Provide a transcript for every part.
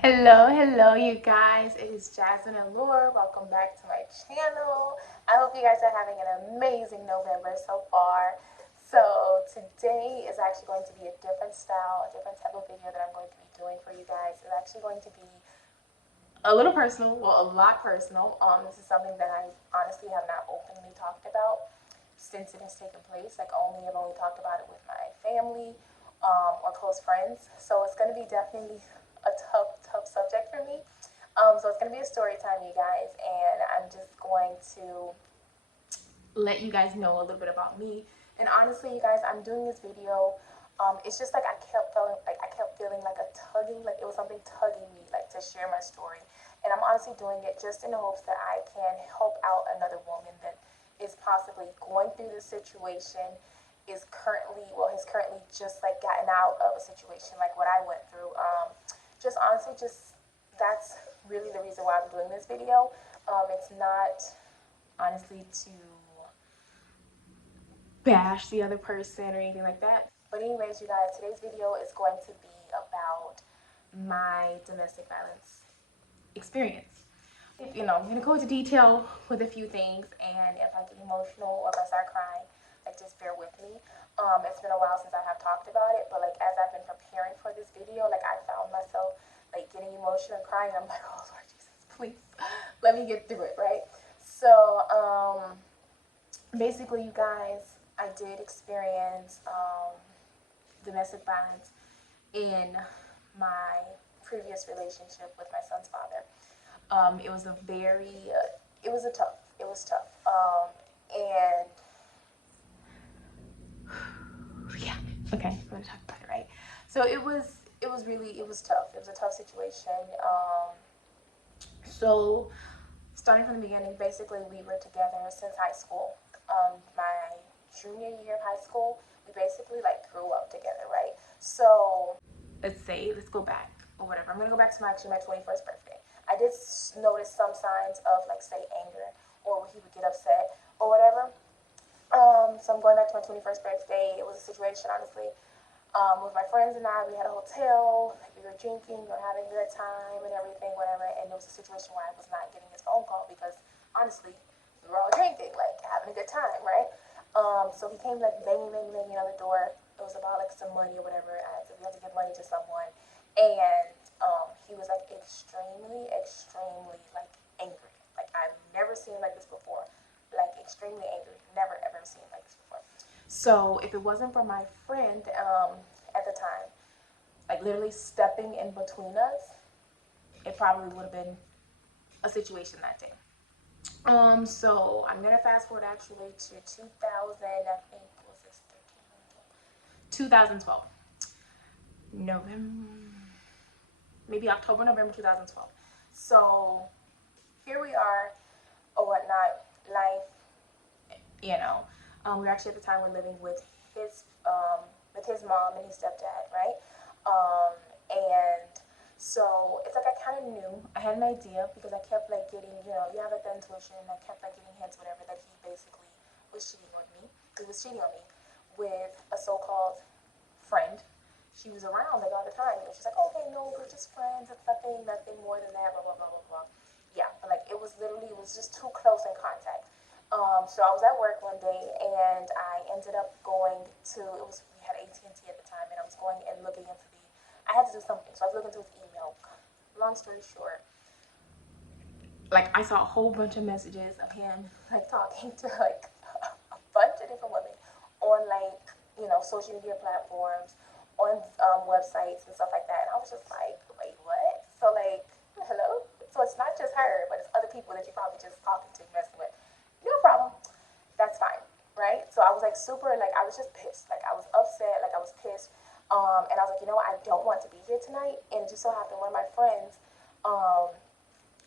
Hello, you guys. It is Jasmine Allure. Welcome back to my channel. I hope you guys are having an amazing November so far. So today is actually going to be a different style, a different type of video that I'm going to be doing for you guys. It's actually going to be a little personal, well, a lot personal. This is something that I honestly have not openly talked about since it has taken place. I've only talked about it with my family or close friends. So it's going to be definitely a tough subject for me. So it's going to be a story time, you guys, and I'm just going to let you guys know a little bit about me. And honestly, you guys, I'm doing this video. It's just like I kept feeling like a tugging, like it was something tugging me, like to share my story. And I'm honestly doing it just in the hopes that I can help out another woman that is possibly going through this situation, has currently just like gotten out of a situation like what I went through. Just honestly, just that's really the reason why I'm doing this video. It's not honestly to bash the other person or anything like that. But anyways, you guys, today's video is going to be about my domestic violence experience. I'm gonna go into detail with a few things, and if I get emotional or if I start crying, like just bear with me. It's been a while since I have talked about it, but like as I've been preparing for this video, like I found myself like getting emotional and crying. I'm like, oh Lord Jesus, please let me get through it, right? So basically, you guys, I did experience domestic violence in my previous relationship with my son's father. It was a very, it was tough. And yeah, okay, I'm gonna talk about it, right? So it was tough. It was a tough situation. So starting from the beginning, basically we were together since high school. My junior year of high school, we basically like grew up together, right? So let's go back or whatever. I'm gonna go back to my 21st birthday. I did notice some signs of like say anger or he would get upset or whatever. So I'm going back to my 21st birthday. It was a situation, honestly, with my friends and I. We had a hotel. We were drinking. We were having a good time and everything, whatever. And it was a situation where I was not getting his phone call because, honestly, we were all drinking, like having a good time, right? So he came like banging on the door. It was about like some money or whatever. We had to give money to someone, and he was like extremely like angry. Like I've never seen him like this before. Like extremely angry. Never ever seen him like this before. So if it wasn't for my friend at the time, like literally stepping in between us, it probably would have been a situation that day. So I'm gonna fast forward actually to 2000. I think was this 2012, November, maybe October, November 2012. So here we are, or whatnot, life. We were actually at the time we're living his with his mom and his stepdad, right? And so it's like I kind of knew, I had an idea because I kept like getting, you have like the intuition, and I kept like getting hints, whatever, that he basically was cheating on me. He was cheating on me with a so-called friend. She was around like all the time, and she's like, okay, no, we're just friends. It's nothing more than that. Blah blah blah blah blah. Yeah, but like it was just too close in contact. So I was at work one day, and I ended up going to. We had AT&T at the time, and I was going and looking into the. I had to do something, so I was looking through his email. Long story short, like I saw a whole bunch of messages of him like talking to like a bunch of different women on like social media platforms, on websites and stuff like that. And I was just like, wait, what? So like, hello. So it's not just her, but it's other people that you're probably just talking to, messing with. No problem. That's fine, right? So I was like super, like I was just pissed, like I was upset, like I was pissed, and I was like, you know what, I don't want to be here tonight. And it just so happened one of my friends, um,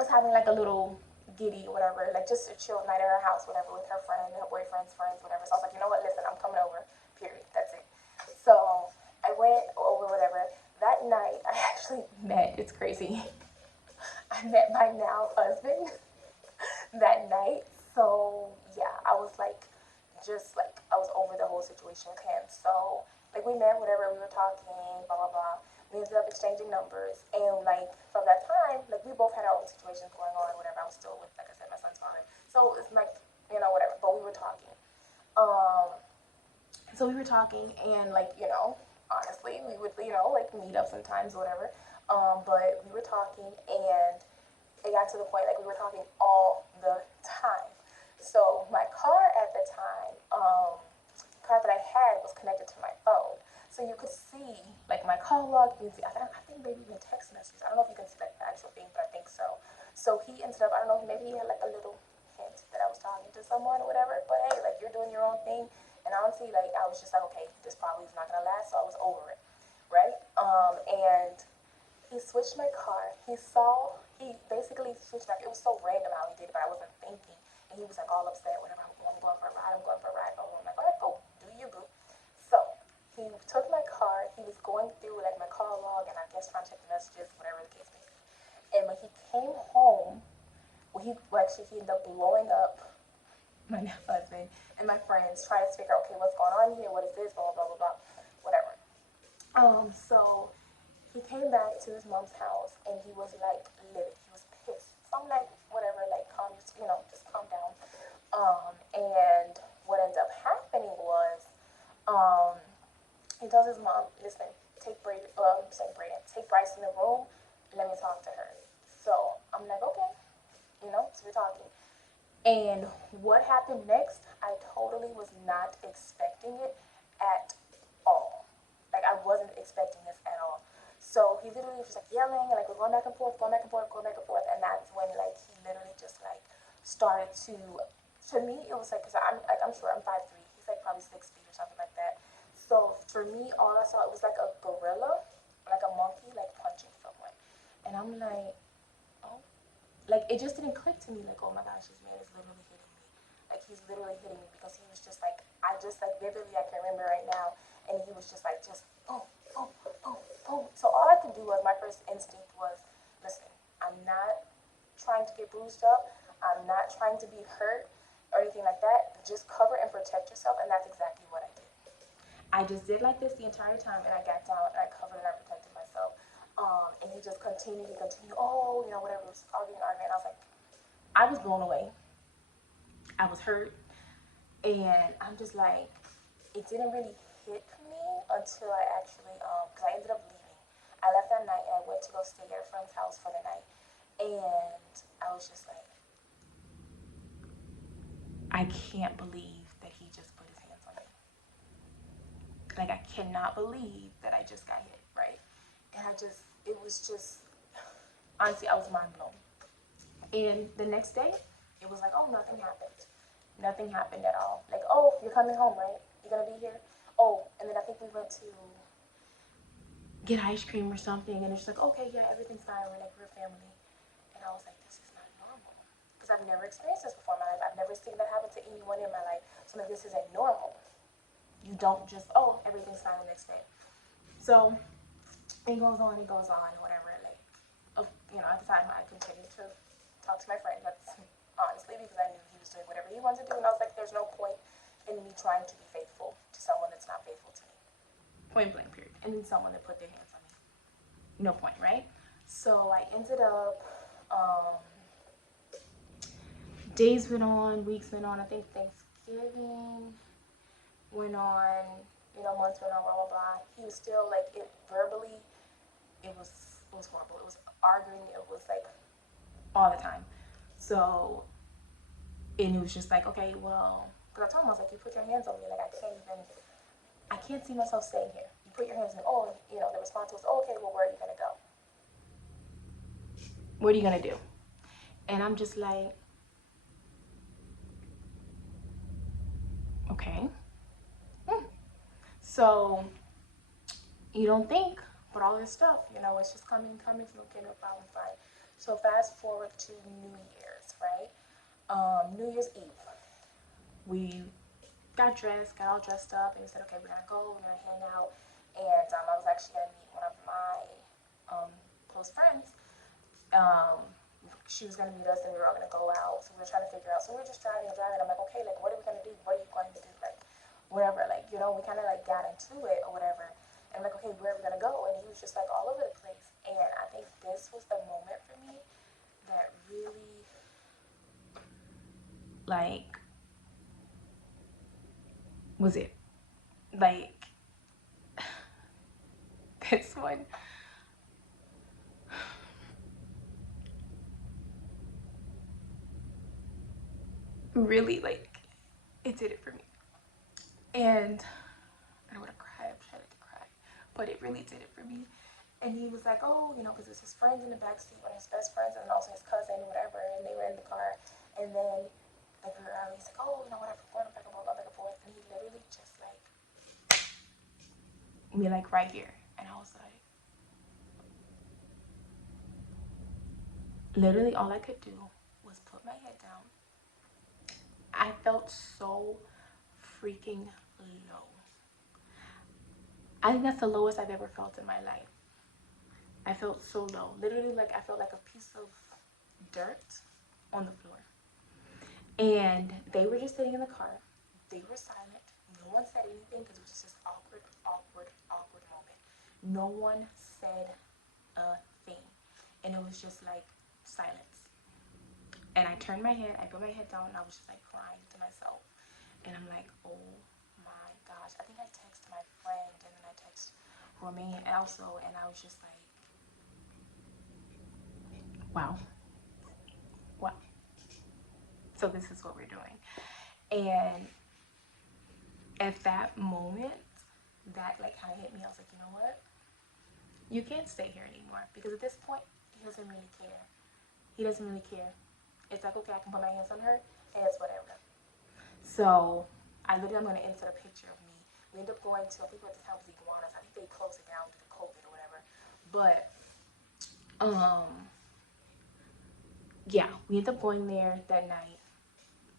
was having like a little giddy or whatever, like just a chill night at her house, whatever, with her friend, her boyfriend's friends, whatever. So I was like, you know what, listen, I'm coming over, period, that's it. So I went over, whatever. That night, I actually met, it's crazy, I met my now husband that night. So yeah, I was like, just like I was over the whole situation with him. So like we met, whatever, we were talking, blah blah blah. We ended up exchanging numbers, and like from that time, like we both had our own situations going on, whatever. I was still with, like I said, my son's father, so it's like, whatever. But we were talking. Um, so we were talking, and like, honestly, we would, like meet up sometimes, whatever. But we were talking, and it got to the point like we were talking all the time. So my car at the time, car that I had was connected to my phone. So you could see like my call log. You can see, I think maybe even text messages. I don't know if you can see like the actual thing, but I think so. So he ended up, I don't know, maybe he had like a little hint that I was talking to someone or whatever. But hey, like you're doing your own thing. And honestly, like I was just like, okay, this probably is not gonna last. So I was over it, right? And he switched my car. He basically switched back. It was so random how he did it, but I wasn't thinking. And he was like all upset, whatever. I'm going for a ride. I'm going for a ride. But I'm like, all right, go, do you, boo. So he took my car. He was going through like my call log, and I guess trying to check the messages, whatever the case may be. And when he came home, actually he ended up blowing up my husband and my friends, trying to figure out, okay, what's going on here? What is this? Blah blah blah blah blah, whatever. So he came back to his mom's house and he was like livid. He was pissed. So I'm like, whatever, like calm, just calm down. And what ended up happening was, um, he tells his mom, listen, take take Bryce in the room and let me talk to her. So I'm like, okay, so we're talking. And what happened next, I totally was not expecting it at all. Like, I wasn't expecting this at all. So he literally was just like yelling, and like we're going back and forth, going back and forth, going back and forth. And that's when like he literally just like started to me, it was like, because I'm sure I'm 5'3", he's like probably 6 feet or something like that. So for me, all I saw, it was like a gorilla, like a monkey, like punching someone. And I'm like, oh, like it just didn't click to me, like, oh my gosh, this man is literally hitting me. Like he's literally hitting me, because he was just like, I just like vividly I can remember right now, and he was just like boom, boom, boom, boom. So all I could do was, my first instinct was, listen, I'm not trying to get bruised up, I'm not trying to be hurt or anything like that. Just cover and protect yourself, and that's exactly what I did. I just did like this the entire time, and I got down and I covered and I protected myself. And he just continued to continue. Oh, whatever. It was arguing, arguing. I was like, I was blown away. I was hurt, and I'm just like, it didn't really hit me until I actually, because I ended up leaving. I left that night and I went to go stay at a friend's house for the night, and I was just like, I can't believe that he just put his hands on me. Like, I cannot believe that I just got hit, right? And it was just, honestly, I was mind blown. And the next day, it was like, oh, nothing happened. Nothing happened at all. Like, oh, you're coming home, right? You're gonna be here? Oh, and then I think we went to get ice cream or something, and it's like, okay, yeah, everything's fine. We're a family. And I was like, this is not normal. Because I've never experienced this before in my life. I've never seen that happen to anyone in my life. So I'm like, this isn't normal. You don't just, oh, everything's fine the next day. So it goes on, whatever. Like, at the time, I continued to talk to my friend. That's honestly because I knew he was doing whatever he wanted to do, and I was like, there's no point in me trying to be faithful to someone that's not faithful to me. Point blank, period. And then someone that put their hands on me. No point, right? So I ended up, days went on, weeks went on. I think Thanksgiving went on, months went on, blah blah blah. He was still like it verbally. It was horrible. It was arguing. It was like all the time. So, and it was just like, okay, well, because I told him, I was like, you put your hands on me, like I can't see myself staying here. You put your hands on me. Oh, the response was, oh, okay, well, where are you gonna go? What are you gonna do? And I'm just like, okay. So you don't think, but all this stuff, it's just coming, okay, no problem, fine. So fast forward to New Year's, right? New Year's Eve, we got all dressed up, and we said, okay, we're gonna go, we're gonna hang out, and I was actually gonna meet one of my close friends. Um, she was gonna meet us, and we were all gonna go out. So we were trying to figure out. So we were just driving and driving. I'm like, okay, like, what are we gonna do? What are you going to do? Like, whatever. Like, we kind of like got into it or whatever. And I'm like, okay, where are we gonna go? And he was just like all over the place. And I think this was the moment for me that really, like, was it. Like, this one really, like, it did it for me. And I don't want to cry, I'm trying not to cry, but it really did it for me. And he was like, oh, because it was his friends in the backseat, one of his best friends, and also his cousin, or whatever, and they were in the car. And then, like, he's like, oh, whatever, going back and forth, and he literally just, like, me, like, right here. And I was like, literally all I could do was put my head down. I felt so freaking low. I think that's the lowest I've ever felt in my life. I felt so low. Literally, like, I felt like a piece of dirt on the floor. And they were just sitting in the car. They were silent. No one said anything because it was just this awkward moment. No one said a thing. And it was just like silence. And I turned my head, I put my head down, and I was just like crying to myself. And I'm like, oh my gosh. I think I texted my friend, and then I texted Romaine also, and I was just like, wow. Wow. So this is what we're doing. And at that moment, that like kind of hit me. I was like, you know what? You can't stay here anymore, because at this point, he doesn't really care. He doesn't really care. It's like, okay, I can put my hands on her, and it's whatever. So I'm going to insert a picture of me. We ended up going to, I think at the time was Iguanas. I think they closed it down due to COVID or whatever. But yeah, we ended up going there that night,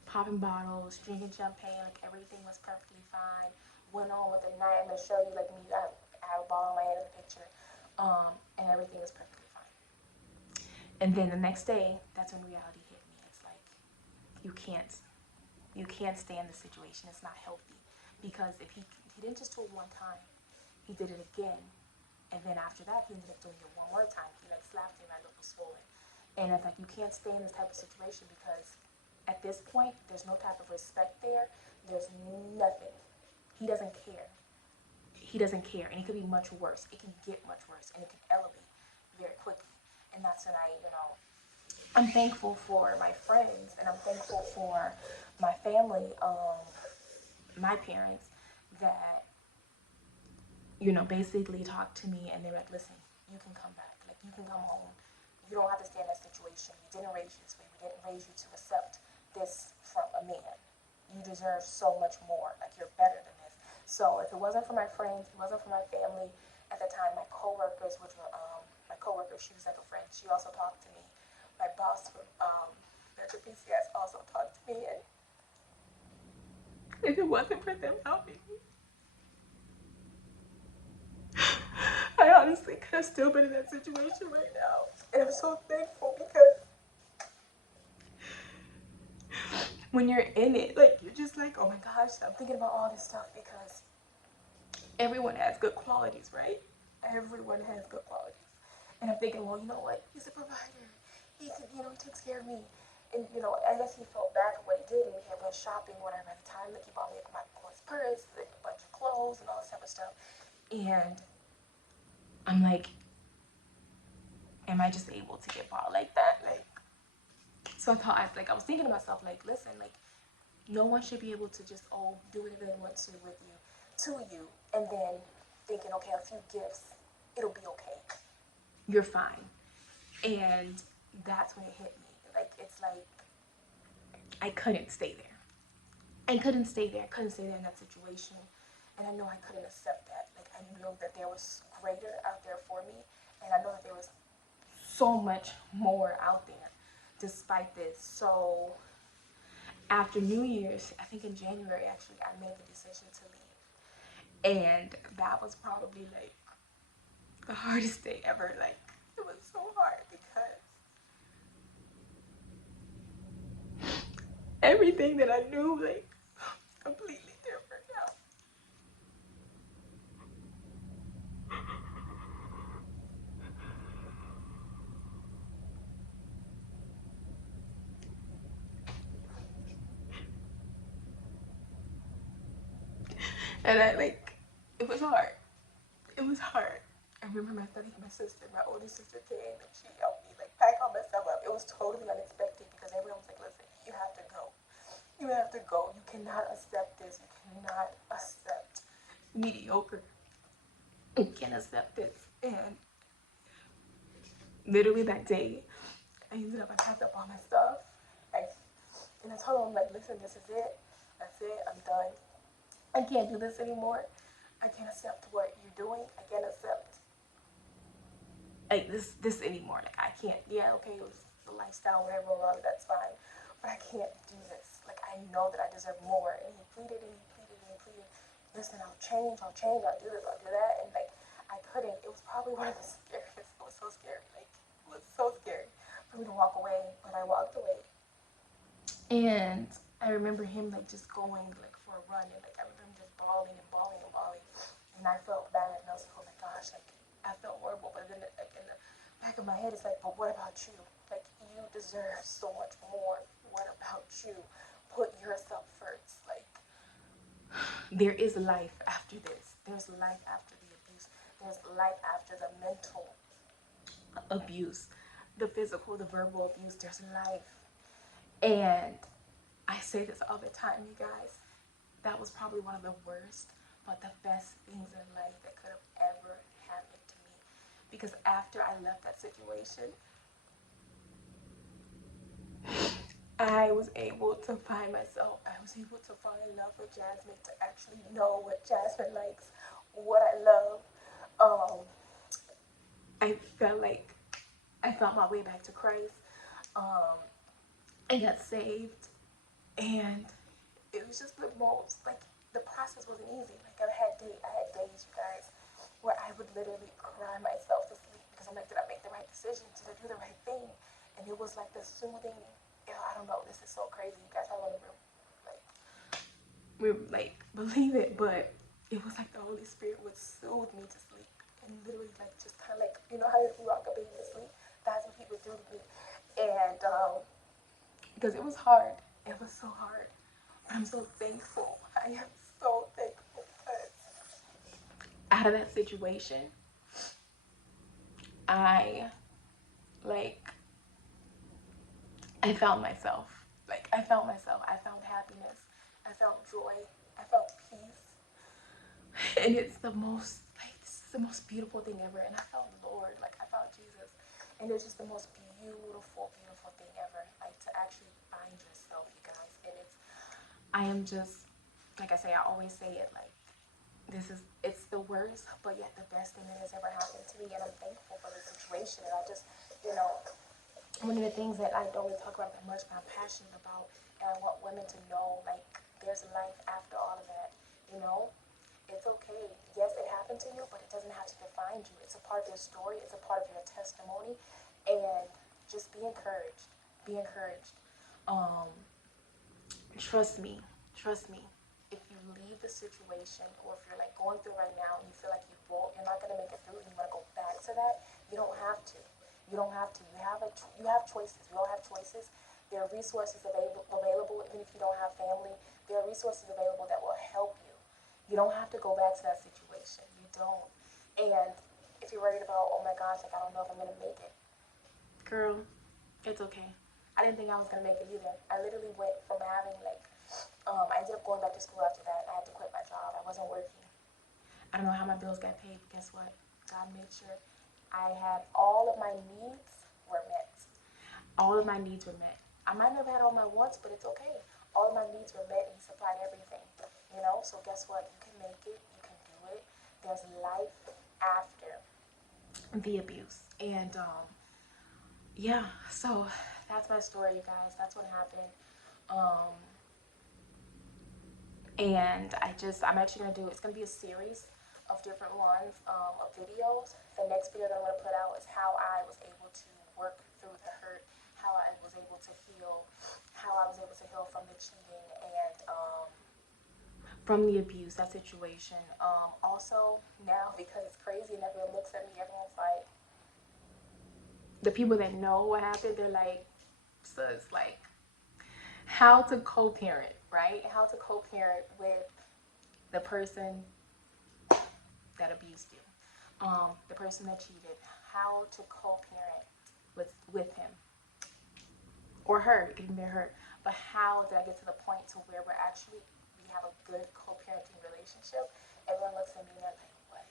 popping bottles, drinking champagne, like everything was perfectly fine. Went on with the night. I'm gonna show you like me. I have a bottle in my head in the picture, and everything was perfectly fine. And then the next day, that's when reality hit me. It's like you can't stay in this situation. It's not healthy, because if he didn't just do it one time, he did it again, and then after that, he ended up doing it one more time. He like slapped me, my lip was swollen, and it's like you can't stay in this type of situation, because at this point, there's no type of respect there. There's nothing. He doesn't care. He doesn't care, and it could be much worse. It can get much worse, and it can elevate very quickly. And that's when I'm thankful for my friends, and I'm thankful for my family, my parents, that basically talked to me, and they were like, listen, you can come back. Like, you can come home. You don't have to stay in that situation. We didn't raise you this way. We didn't raise you to accept this from a man. You deserve so much more. Like, you're better than this. So if it wasn't for my friends, if it wasn't for my family, at the time, my coworkers, which were my coworker, she was like a friend. She also talked to me. My boss from Metro PCS also talked to me, and if it wasn't for them helping me, I honestly could have still been in that situation right now. And I'm so thankful, because when you're in it, like, you're just like, oh my gosh, I'm thinking about all this stuff, because everyone has good qualities, right? Everyone has good qualities. And I'm thinking, well, you know what? He's a provider. He could, he takes care of me. And, I guess he felt bad for what he did, and we had went shopping, whatever, at the time. Like, he bought me my boy's purse, like, a bunch of clothes, and all this type of stuff. And I'm like, am I just able to get bought like that? Like, so I was thinking to myself, like, listen, like, no one should be able to just, do whatever they want to with you, and then thinking, okay, a few gifts, it'll be okay. You're fine. And that's when it hit me. Like, it's like, I couldn't stay there. I couldn't stay there. I couldn't stay there in that situation. And I know I couldn't accept that. Like, I know that there was greater out there for me. And I know that there was so much more out there despite this. So after New Year's, I think in January, actually, I made the decision to leave. And that was probably like the hardest day ever. Like, it was so hard, because everything that I knew, like, completely different now. And I like, it was hard. It was hard. I remember my sister, my older sister came and she helped me like pack all my stuff up. It was totally unexpected because everyone was like, listen, you have to go. You have to go. You cannot accept this. You cannot accept mediocre. You can't accept this. And literally that day, I ended up, I packed up all my stuff. I, and I told them, like, listen, this is it. That's it. I'm done. I can't do this anymore. I can't accept what you're doing. I can't accept like this anymore. Like I can't. Yeah, okay, it was the lifestyle, whatever, whatever, that's fine. But I can't do this. Like I know that I deserve more. And he pleaded and he pleaded and he pleaded. Listen, I'll change. I'll do this. I'll do that. And like I couldn't. It was probably one of the scariest. It was so scary. Like it was so scary for me to walk away. But I walked away. And I remember him like just going like for a run, and like I remember him just bawling and bawling and bawling, and I felt bad, and I was like, oh my gosh, like I felt horrible. But then like in the back of my head, it's like, but what about you? Like you deserve so much more. What about you? Put yourself first. Like there is life after this. There's life after the abuse. There's life after the mental abuse, the physical, the verbal abuse. There's life. And I say this all the time, you guys. That was probably one of the worst, but the best things in life that could have ever happened to me. Because after I left that situation, I was able to find myself. I was able to fall in love with Jasmine, to actually know what Jasmine likes, what I love. Um, I felt like I found my way back to Christ. Um, I got saved, and it was just the most like the process wasn't easy. Like I had days, you guys, where I would literally cry myself to sleep because I'm like, did I make the right decision? Did I do the right thing? And it was like the soothing. I don't know. This is so crazy, you guys. I don't even like believe it, but it was like the Holy Spirit would soothe me to sleep and literally like just kind of like how you rock a baby to sleep. That's what he would do to me, and because it was hard. It was so hard. I'm so thankful. I am so thankful because out of that situation, I like I found myself. Like I found myself. I found happiness. I found joy. I found peace. And it's the most like this is the most beautiful thing ever. And I found the Lord. Like I found Jesus. And it's just the most beautiful, beautiful thing ever. Like to actually find yourself, you guys. And I am just like I say, I always say it like it's the worst, but yet the best thing that has ever happened to me, and I'm thankful for the situation. And I just, one of the things that I don't really talk about that much, but I'm passionate about, and I want women to know, like, there's life after all of that. You know, it's okay. Yes, it happened to you, but it doesn't have to define you. It's a part of your story. It's a part of your testimony, and just be encouraged. Be encouraged. Um, Trust me, trust me. If you leave the situation, or if you're like going through right now and you feel like you're not gonna make it through, and you want to go back to that, you don't have to. You don't have to. You have choices. We all have choices. There are resources available, even if you don't have family. There are resources available that will help you. You don't have to go back to that situation. You don't. And if you're worried about, oh my gosh, like I don't know if I'm gonna make it, girl, it's okay. I didn't think I was gonna make it either. I literally went from having like, I ended up going back to school after that. I had to quit my job. I wasn't working. I don't know how my bills got paid, but guess what? God made sure I had all of my needs were met. All of my needs were met. I might not have had all my wants, but it's okay. All of my needs were met, and He supplied everything. So guess what? You can make it. You can do it. There's life after the abuse, and yeah. So that's my story, you guys. That's what happened. Um, and I'm actually gonna do. It's gonna be a series of different ones of videos. The next video that I'm gonna put out is how I was able to work through the hurt, how I was able to heal, how I was able to heal from the cheating and from the abuse, that situation. Also now, because it's crazy and everyone looks at me, everyone's like, the people that know what happened, they're like, so it's like how to co-parent, right? How to co-parent with the person that abused you, the person that cheated, how to co-parent with him or her. It can be her, but how did I get to the point to where we have a good co-parenting relationship? Everyone looks at me and they're like, what?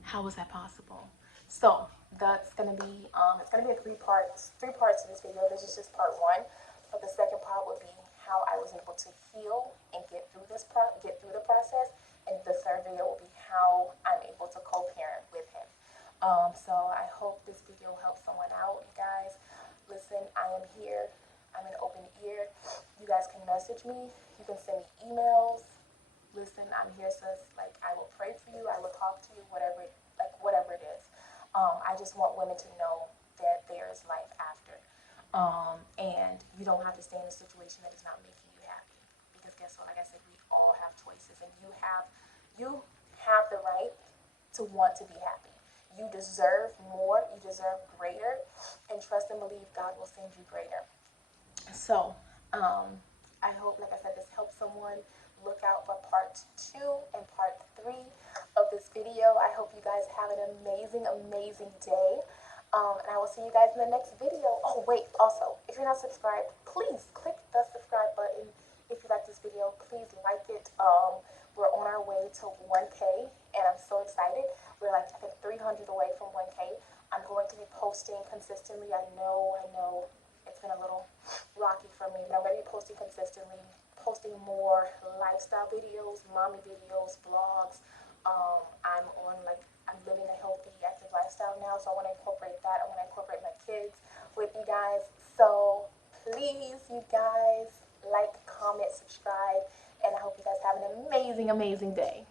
How was that possible? So that's gonna be it's gonna be three parts to this video. This is just part one, but the second part will be how I was able to heal and get through the process, and the third video will be how I'm able to co-parent with him. So I hope this video helps someone out, you guys. Listen, I am here. I'm an open ear. You guys can message me. You can send me emails. Listen, I'm here, sis. Like, I will pray for you. I will talk to you, whatever it is. I just want women to know that there is life after. And you don't have to stay in a situation that is not making you happy. Because guess what? Like I said, we all have choices, and you have the right to want to be happy. You deserve more. You deserve greater. And trust and believe God will send you greater. So, I hope, like I said, this helps someone. Look out for part 2 and part 3 of this video. I hope you guys have an amazing, amazing day. And I will see you guys in the next video. Oh, wait, also, if you're not subscribed, please click the subscribe button. If you like this video, please like it. We're on our way to 1K, and I'm so excited. We're like, I think, 300 away from 1K. I'm going to be posting consistently. I know it's been a little rocky for me, but I'm going to be posting consistently, posting more lifestyle videos, mommy videos, vlogs. I'm living a healthy, active lifestyle now, so I want to incorporate that. I want to incorporate my kids with you guys. So please, you guys, like, comment, subscribe, and I hope you guys have an amazing, amazing day.